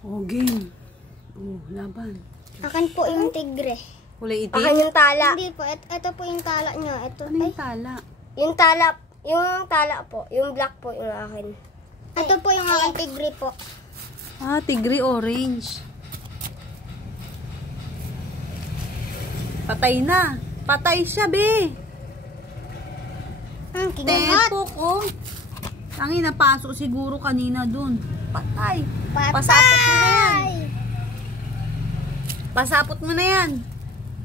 Oh, game. Oh, laban. Akin po yung tigre. Kulay itim? Akin yung tala. Hindi po, ito po yung tala niya. Ito, Ano yung tala? yung tala po. Yung black po yung akin. Ito po yung aking tigre po. Ah, tigre orange. Patay na. Patay siya, be. Kinagat. Tepok, oh. Tangi, napasok siguro kanina dun. Patay. Patay. Pasapot mo na yan. Pasapot mo na yan.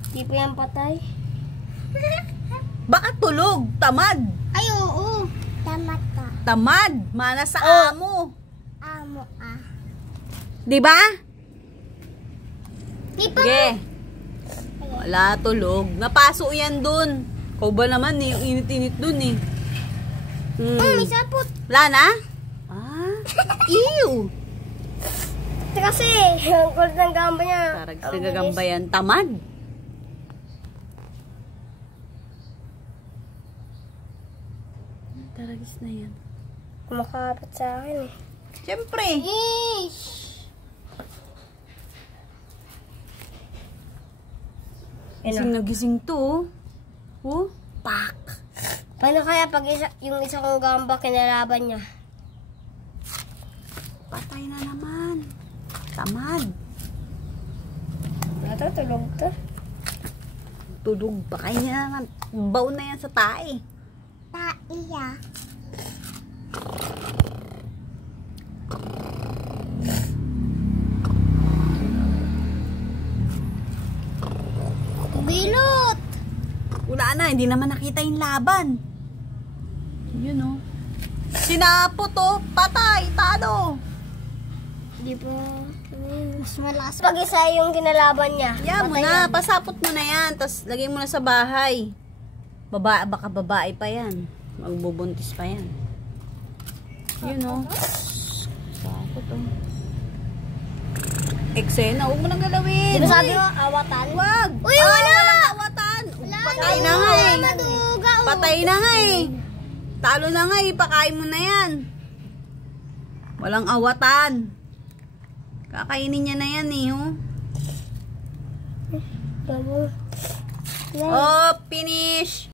Hindi po yan patay. Baka tulog. Tamad. Ay, oo. Tamad ka. Tamad. Mana sa amo. Amo ah. Diba? Di pa. Sige. Wala, tulog. Napasok yan dun. Kau ba naman eh, yung init-init dun eh. May sapot. Wala na? Ah, ew. Kasi, ang kulit ng gamba niya. Tarag sa gagamba yan. Tamad. Taragis na yan. Kumakapit sa akin eh. Siyempre. Ish! Gising na gising to, oh. Oh, Pak! Paano kaya pag yung isa kong gamba kinalaban niya? patay na naman. Tamad. Natutulog to. Tulog pa kayo niya naman. Baon na yan sa tae. Taiya. Bilot! Wala na, hindi naman nakita yung laban. Yun, oh. Sinapot, oh. Patay, talo. Di ba? Mas malakas. Pag isa yung kinalaban niya. Yan mo na, pasapot mo na yan. Tapos lagay mo na sa bahay. Baka babae pa yan. Magbubuntis pa yan. Yun, oh. Sapot, oh. Eksena, huwag mo nang galawin. Di ba sabi mo, awatan? Wag! Uy, wala! Walang awatan! Patay na nga eh. Maduga, oh. Patay na nga eh. Talo na nga eh. Pakain mo na yan. Walang awatan. Kakainin niya na yan eh. Oh, Gabo. oh finish!